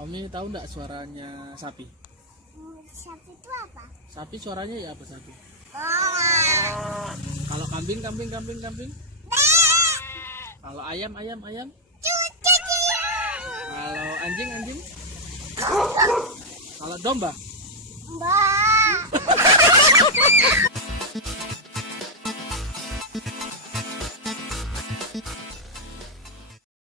Omi tahu nggak suaranya sapi? Sapi itu apa? Sapi suaranya ya apa sapi? Oh. Kalau kambing. Kalau ayam. Kalau anjing. Kalau domba. Mbak.